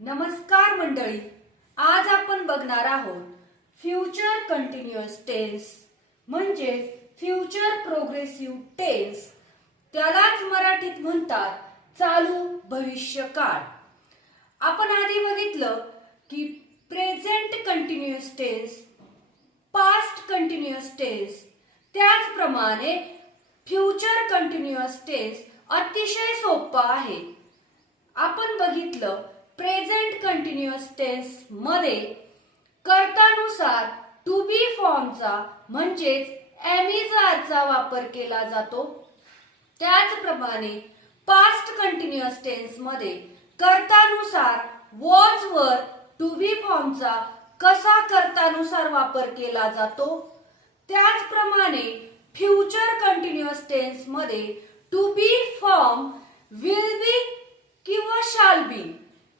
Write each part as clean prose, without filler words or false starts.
नमस्कार मंडळी, आज आपण बघणार आहोत फ्युचर कंटिन्युअस टेन्स म्हणजे फ्युचर प्रोग्रेसिव्ह टेन्स, त्यालाच मराठीत म्हणतात चालू भविष्यकाळ। आपण आधी बघितलं की present continuous tense, past continuous tense, त्याचप्रमाणे फ्युचर कंटिन्युअस टेन्स अतिशय सोपा आहे। आपण बघितलं प्रेझेंट कंटिन्युअस टेन्स मध्ये कर्तानुसार टू बी फॉर्मचा म्हणजेच एमइज आरचा वापर केला जातो। त्याचप्रमाणे पास्ट कंटिन्युअस टेन्स मध्ये कर्तानुसार वॉज वर टू बी फॉर्मचा कसा कर्तानुसार वापर केला जातो। त्याचप्रमाणे फ्युचर कंटिन्युअस टेन्स मध्ये to be form will be किंवा शाल बी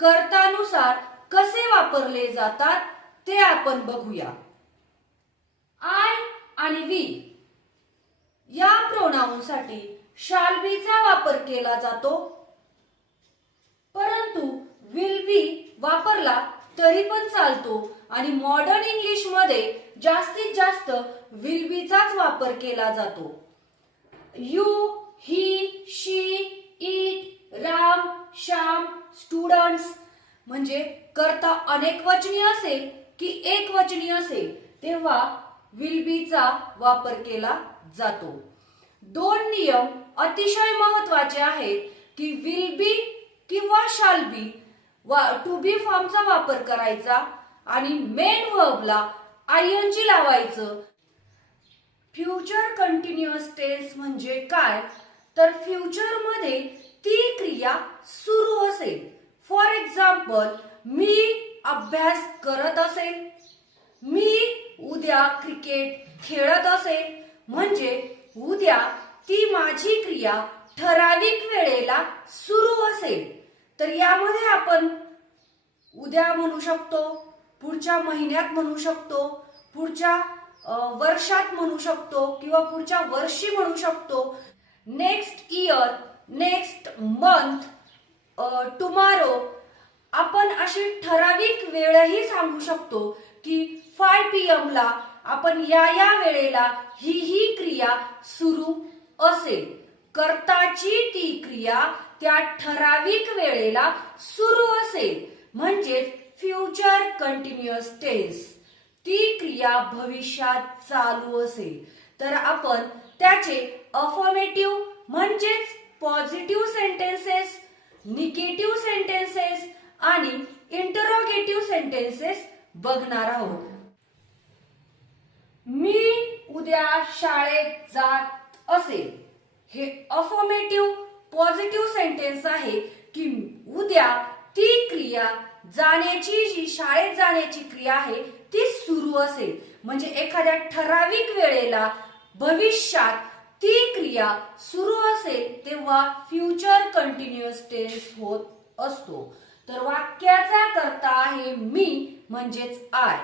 कर्तानुसार कसे वापरले जातात ते आपण बघूया। आय आणि वी या प्रोनाउनसाठी शाल बी चा वापर केला जातो, परंतु विल बी वापरला तरी पण चालतो आणि मॉडर्न इंग्लिश मध्ये जास्तीत जास्त विल बी चाच वापर केला जातो। You, he, she, it, Ram, Shyam, students म्हणजे कर्ता अनेकवचनी असेल की एकवचनी असेल तेव्हा विल बी चा वापर केला जातो। दोन नियम अतिशय महत्त्वाचे आहेत की विल बी किंवा शाल बी टू बी फॉर्मचा वापर करायचा आणि मेन वर्बला आयएनजी लावायचं। फ्युचर कंटिन्युअस टेन्स म्हणजे काय तर फ्युचर मध्ये ती क्रिया सुरू असेल। फॉर एक्झाम्पल, मी अभ्यास करत असेल, मी उद्या क्रिकेट खेळत असेल म्हणजे उद्या ती माझी क्रिया ठराविक वेळेला सुरू असेल। तर यामध्ये आपण उद्या म्हणू शकतो, पुढच्या महिन्यात म्हणू शकतो, पुढच्या वर्षात म्हणू शकतो किंवा पुढच्या वर्षी म्हणू शकतो। Next year, next month, tomorrow आपण अशी ठराविक वेळही सांगू शकतो की 5 PM ला आपण या वेळेला ही क्रिया सुरू असेल। कर्ताची ती क्रिया त्या ठराविक वेळेला सुरू असेल म्हणजे फ्युचर कंटिन्युअस टेन्स, ती क्रिया भविष्यात चालू असेल। तर आपण त्याचे अफर्मेटिव्ह म्हणजेच पॉझिटिव्ह सेंटेन्सेस, निगेटिव्ह सेंटेन्सेस आणि इंटरोगेटिव्ह सेंटेन्सेस बघणार आहोत। मी उद्या शाळेत जात असेल हे अफर्मेटिव्ह पॉझिटिव्ह सेंटेन्स आहे की उद्या ती क्रिया जाण्याची, जी शाळेत जाण्याची क्रिया आहे ती सुरू असेल म्हणजे एखाद्या ठराविक वेळेला भविष्यात ती क्रिया सुरू असेल तेव्हा फ्युचर कंटिन्युअस टेन्स होत असतो। तर वाक्याचा कर्ता आहे मी म्हणजेच आय।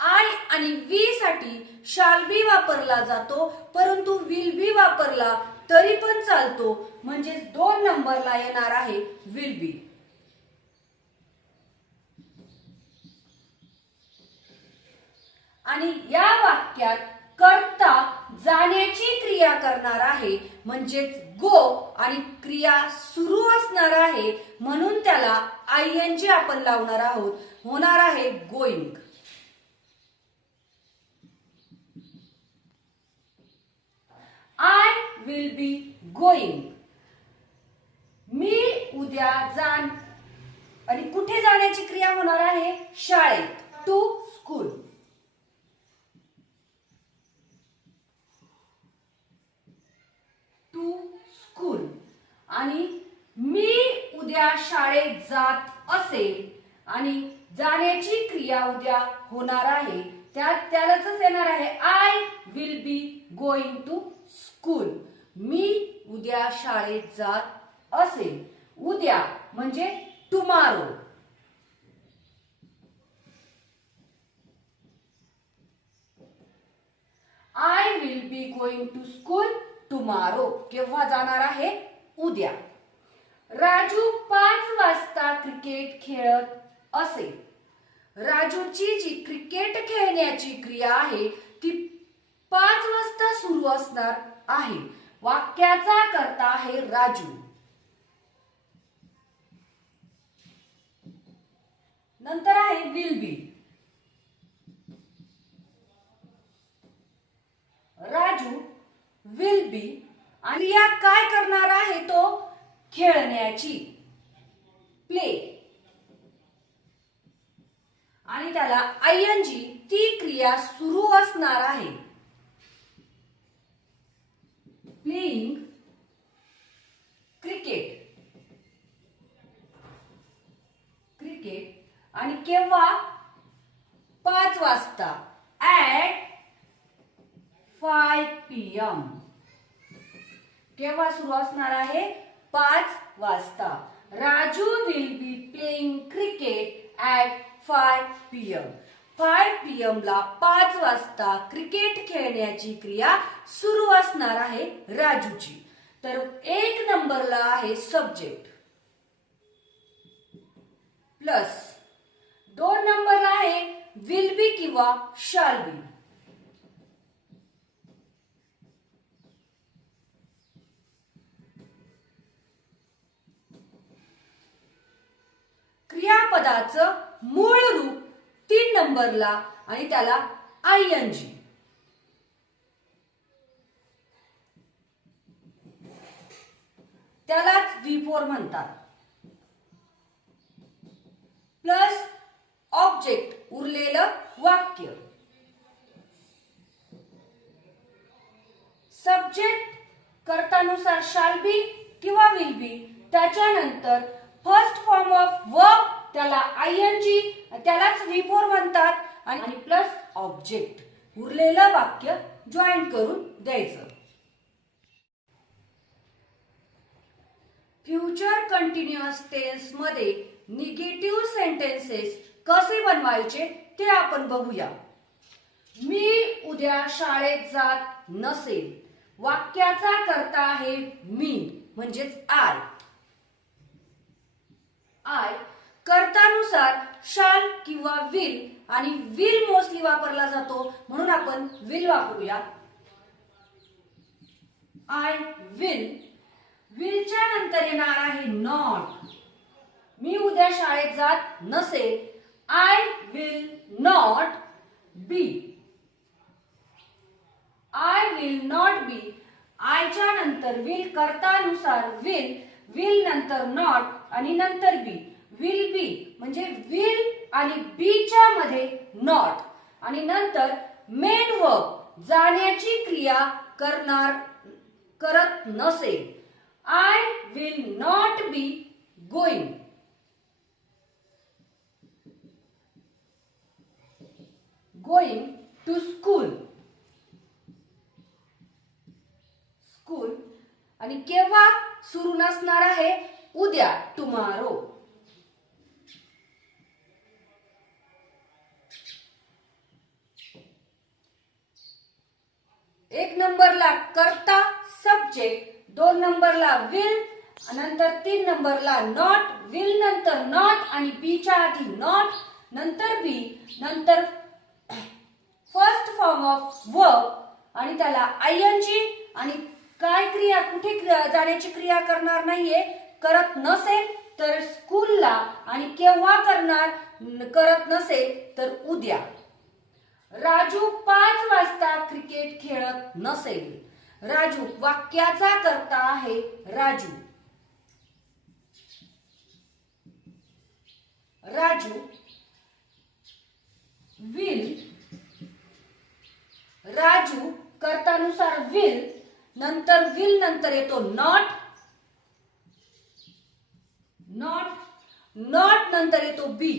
आय आणि वी साठी शाल बी वापरला जातो, परंतु विल बी वापरला तरी पण चालतो म्हणजे 2 नंबरला येणार आहे विल बी। आणि या वाक्यात कर्ता जाण्याची क्रिया करणार आहे म्हणजेच गो आणि क्रिया सुरू असणार आहे म्हणून त्याला आयएनजी आपण लावणार आहोत, होणार आहे going. I will be going, मी उद्या जाण आणि कुठे जाण्याची क्रिया होणार आहे शाळेत, टू स्कूल। टू स्कूल आणि मी उद्या शाळेत जात असेल आणि जाण्याची क्रिया उद्या होणार आहे त्यालाच येणार आहे I will be going to school. मी उद्या शाळेत जात असेल, उद्या म्हणजे tomorrow. I will be going to school tomorrow केव्हा जाणार आहे उद्या। राजू 5 वाजता क्रिकेट खेळत असे. राजूची जी क्रिकेट खेळण्याची क्रिया आहे ती 5 वाजता सुरू असणार आहे. वाक्याचा कर्ता आहे राजू. नंतर आहे will be. Raju will be आणि या काय करणार आहे तो खेळण्याची प्ले आणि त्याला आयएनजी ती क्रिया सुरू असणार आहे. Playing cricket. क्रिकेट आणि केव्हा 5 वाजता ऍट 5 PM. केव्हा सुरू असणार आहे 5 वाजता. Raju will be playing cricket at 5 PM. 5 PM ला 5 वाजता क्रिकेट खेळण्याची क्रिया सुरू असणार आहे राजूची. तर 1 नंबरला आहे सब्जेक्ट प्लस 2 नंबरला आहे विल बी किंवा शाल बी. क्रियापदाचं मूळ रूप 3 नंबरला आणि त्याला आयएनजी. त्यालाच V4 म्हणतात. प्लस ऑब्जेक्ट उरलेलं वाक्य. सब्जेक्ट कर्तानुसार शाल बी किंवा विल बी. त्याच्यानंतर फर्स्ट फॉर्म ऑफ वर्ब त्याला आयएनजी त्यालाच V4 म्हणतात आणि प्लस ऑब्जेक्ट उरलेलं वाक्य जॉईन करून द्यायचं. फ्युचर कंटिन्युअस टेन्स मध्ये निगेटिव्ह सेंटेन्सेस कसे बनवायचे ते आपण बघूया. मी उद्या शाळेत जात नसेल. वाक्याचा कर्ता आहे मी म्हणजेच आय. कर्तानुसार शाल किंवा विल आणि विल मोस्टली वापरला जातो म्हणून आपण विल वापरूया. I will. विलच्या नंतर येणार आहे नॉट. मी उद्या शाळेत जात नसेल. I will not B. I will not बी. आयच्या नंतर विल कर्तानुसार विल नंतर नॉट आणि नंतर बी. विल बी म्हणजे विल आणि बीच्या मध्ये नॉट आणि नंतर मेन वर्ब जाण्याची क्रिया करत नसेल. I will not be going. Going to school. School आणि केव्हा सुरू नसणार आहे उद्या टुमारो. 1 नंबरला कर्ता सब्जेक्ट, 2 नंबरला विल, नंतर 3 नंबरला नॉट. विल नंतर नॉट आणि बीच्या आधी नॉट, नंतर बी, नंतर फर्स्ट फॉर्म ऑफ वर्ब आणि त्याला आयएनजी आणि काय क्रिया कुठे जाण्याची क्रिया करणार नाहीये. करत नसेल तर स्कूलला आणि केव्हा करत नसेल तर उद्या. राजू 5 वाजता क्रिकेट खेळत नसेल. राजू वाक्याचा कर्ता आहे राजू. राजू विल. राजू कर्तानुसार विल, नंतर विल नंतर येतो नॉट. नॉट नंतर येतो बी,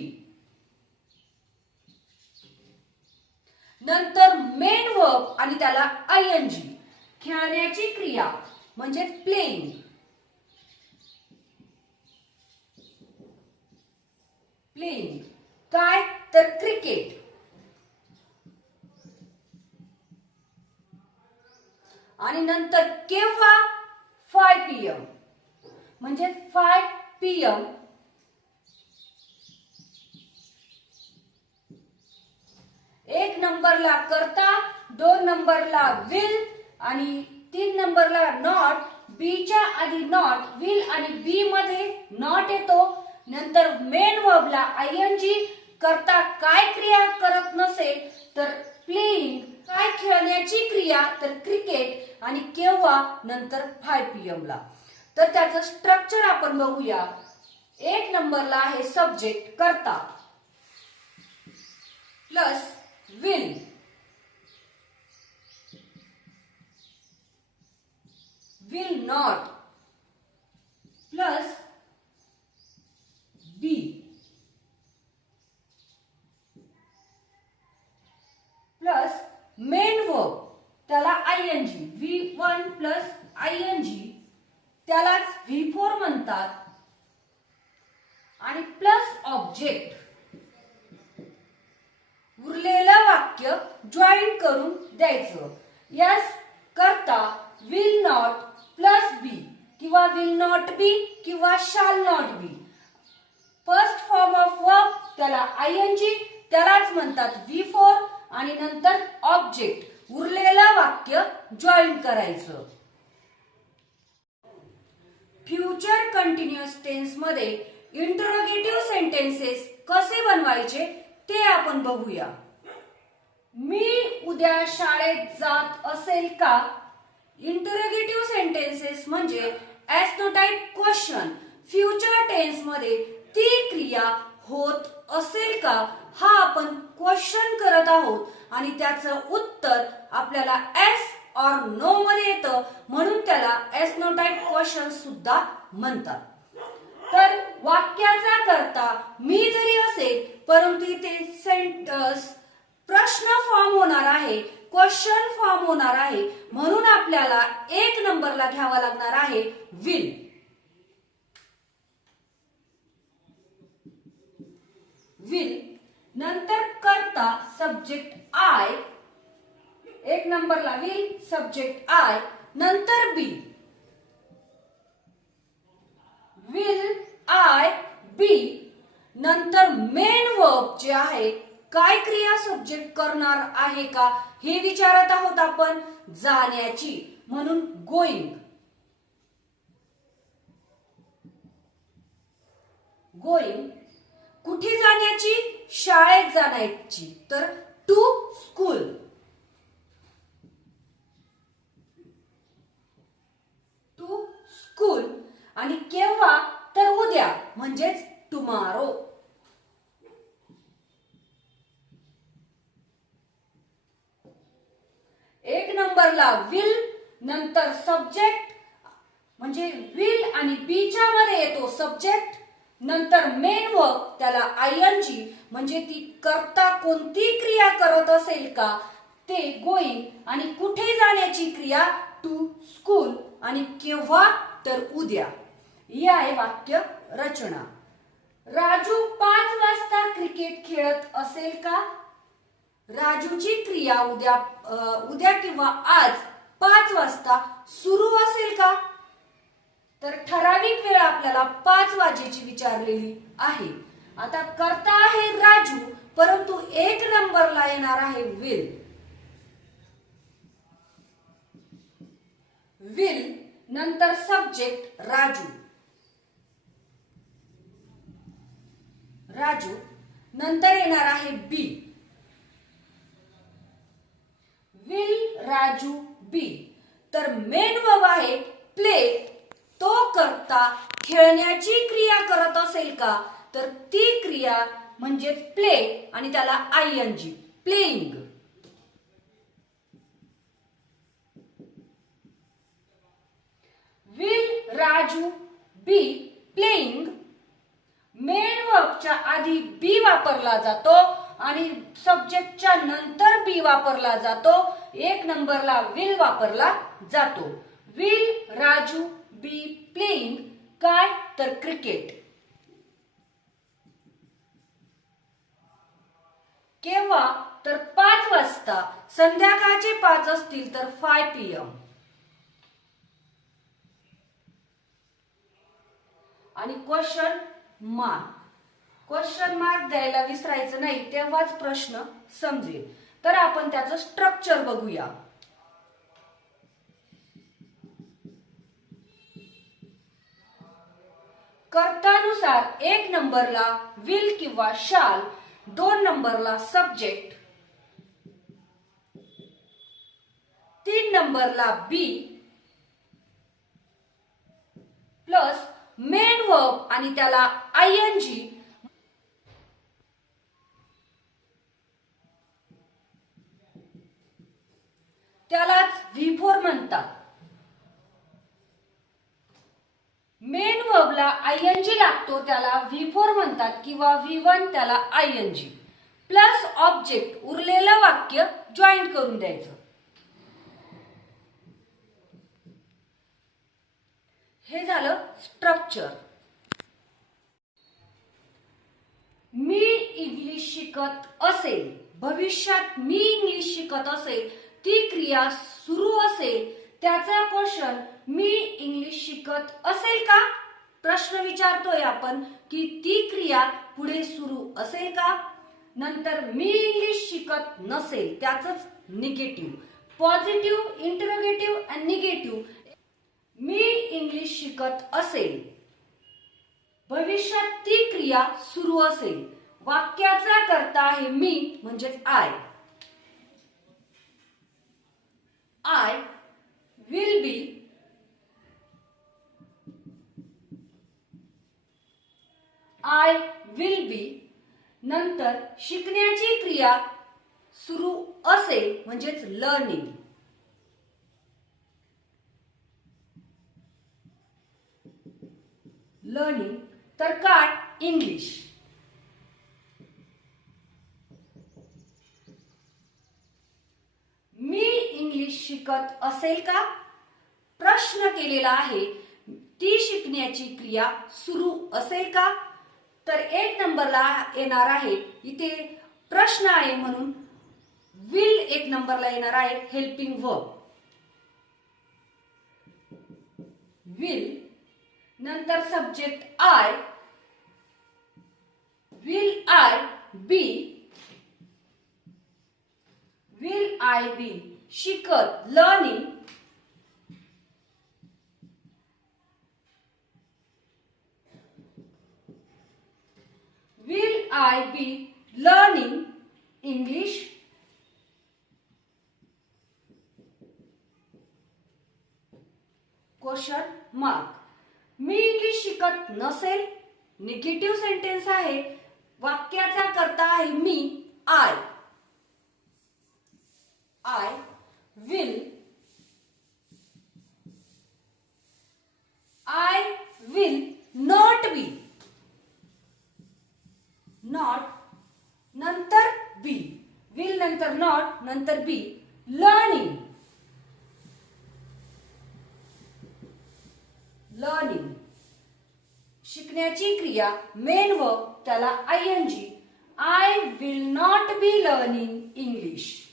नंतर मेन वर्ब आणि त्याला आयएनजी. खेळण्याची क्रिया म्हणजे प्लेइंग. प्लेइंग काय तर क्रिकेट. आणि नंतर केव्हा 5 PM. म्हणजे 5 PM. एक नंबरला करता, 2 नंबरला विल आणि 3 नंबरला नॉट. बीच्या आधी नॉट, विल आणि बी मध्ये नॉट येतो. नंतर मेन वर्बला आयएनजी. करता काय क्रिया करत नसेल तर प्लेइंग. काय खेळण्याची क्रिया तर क्रिकेट. आणि केव्हा नंतर 5 PM ला. तर त्याचं स्ट्रक्चर आपण बघूया. एक नंबरला आहे सब्जेक्ट करता plus will will not plus be plus main verb त्याला आयएनजी. V1 प्लस आयएनजी त्यालाच V4 म्हणतात. आणि प्लस ऑब्जेक्ट. उरलेलं वाक्य जॉईन करून द्यायचं. यस करता विल नॉट प्लस बी किंवा विल नॉट बी किंवा शाल not be. First form of verb त्याला आयएनजी त्यालाच म्हणतात V4 आणि नंतर ऑब्जेक्ट. उरलेलं वाक्य जॉईन करायचं. फ्युचर कंटिन्युअस टेन्स मध्ये इंटरोगेटिव्ह सेंटेन्सेस कसे बनवायचे ते आपण बघूया. मी उद्या शाळेत जात असेल का. इंटरोगेटिव्ह सेंटेन्सेस म्हणजे ॲस्नोटाइप क्वेश्चन. फ्युचर टेन्स मध्ये ती क्रिया होत असेल का हा आपण क्वेश्चन करत आहोत आणि त्याचं उत्तर आपल्याला एस और नो मध्ये येतं म्हणून त्याला ॲस्नोटाइप क्वेश्चन सुद्धा म्हणतात. तर वाक्याचा करता मी जरी असेल परंतु इथे प्रश्न फॉर्म होणार आहे, क्वेश्चन फॉर्म होणार आहे म्हणून आपल्याला एक नंबरला घ्यावा लागणार आहे विल. विल नंतर करता सब्जेक्ट आय. एक नंबरला विल सब्जेक्ट आय नंतर बी. विल आय बी नंतर मेन वर्ब जे आहे काय क्रिया सब्जेक्ट करणार आहे का हे विचारत आहोत आपण. जाण्याची म्हणून गोइंग. गोइंग कुठे जाण्याची. शाळेत जाण्याची तर टू स्कूल. टू स्कूल आणि केव्हा तर उद्या म्हणजेच टुमारो. एक नंबरला विल नंतर सब्जेक्ट म्हणजे विल आणि बीच्या मध्ये येतो सब्जेक्ट. नंतर मेन वर्ब त्याला आयएनजी म्हणजे ती करता कोणती क्रिया करत असेल का ते गोइंग. आणि कुठे जाण्याची क्रिया टू स्कूल आणि केव्हा तर उद्या. ही आहे वाक्य रचना. राजू 5 वाजता क्रिकेट खेळत असेल का. राजूची क्रिया उद्या किंवा आज 5 वाजता सुरू असेल का. तर ठराविक वेळ आपल्याला 5 वाजेची विचारलेली आहे. आता करता आहे राजू परंतु एक नंबरला येणार आहे विल. विल नंतर सब्जेक्ट राजू. राजू नंतर येणार आहे बी. विल राजू बी. तर मेन वर्ब आहे प्ले. तो करता खेळण्याची क्रिया करत असेल का तर ती क्रिया म्हणजे प्ले आणि त्याला ING playing. Will Raju be playing. Main वर्बच्या आधी बी वापरला जातो आणि सब्जेक्टच्या नंतर बी वापरला जातो. एक नंबरला विल वापरला जातो. विल राजू बी प्लेइंग काय तर क्रिकेट. केव्हा तर 5 वाजता. संध्याकाळचे 5 असतील तर 5 PM. आणि क्वेश्चन मार्क. क्वेश्चन मार्क द्यायला विसरायचं नाही, तेव्हाच प्रश्न समजेल. तर आपण त्याचं स्ट्रक्चर बघूया. कर्तानुसार 1 नंबरला विल किंवा शाल, 2 नंबरला सब्जेक्ट, 3 नंबरला बी प्लस मेन वर्ब आणि त्याला आयएनजी, त्यालाच V4 म्हणतात. मेन वर्बला आयएनजी लागतो त्याला V4 म्हणतात किंवा V1 त्याला आयएनजी प्लस ऑब्जेक्ट. उरलेलं वाक्य जॉईन करून द्यायचं. हे झालं स्ट्रक्चर. मी इंग्लिश शिकत असेल, भविष्यात मी इंग्लिश शिकत असेल, ती क्रिया सुरू असेल, त्याचा क्वेश्चन मी इंग्लिश शिकत असेल का, प्रश्न विचारतोय आपण की ती क्रिया पुढे सुरू असेल का. नंतर मी इंग्लिश शिकत नसेल, त्याचंच निगेटिव्ह. पॉझिटिव्ह, इंटरोगेटिव्ह आणि निगेटिव्ह. मी इंग्लिश शिकत असेल, भविष्यात ती क्रिया सुरू असेल, वाक्याचा कर्ता आहे मी म्हणजेच I. I will be I will be. नंतर शिकण्याची क्रिया सुरू असेल म्हणजेच लर्निंग. लर्निंग तर काय, इंग्लिश. मी इंग्लिश शिकत असेल का, प्रश्न केलेला आहे. ती शिकण्याची क्रिया सुरू असेल का, तर 1 नंबरला येणार आहे. इथे प्रश्न आहे म्हणून विल 1 नंबरला येणार आहे, हेल्पिंग वर्ब. विल नंतर subject I, will I be, will I be शिकत, learning. Will I be learning English. Question mark. मी इंग्लिश शिकत नसेल, निगेटिव्ह सेंटेन्स आहे, वाक्याचा कर्ता आहे मी, I. I will not be, not नंतर बी, विल नंतर नॉट नंतर बी, लर्निंग. लर्निंग शिकण्याची क्रिया मेन वर्ब त्याला आयएनजी. I will not B learning English.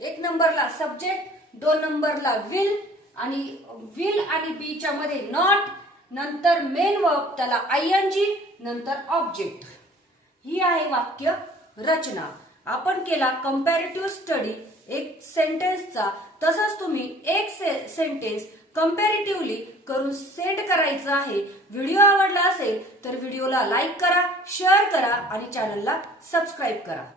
1 नंबरला सब्जेक्ट, 2 नंबरला विल आणि बीच्या मध्ये नॉट, नंतर मेन वर्ब त्याला आयएनजी, नंतर ऑब्जेक्ट. ही आहे वाक्य रचना. आपण केला कंपॅरेटिव्ह स्टडी एक सेंटेन्सचा. तसंच तुम्ही एक सेंटेन्स कंपॅरेटिव्हली करून सेंड करायचं आहे. व्हिडिओ आवडला असेल तर व्हिडिओला लाईक करा, शेअर करा आणि चॅनलला सबस्क्राईब करा.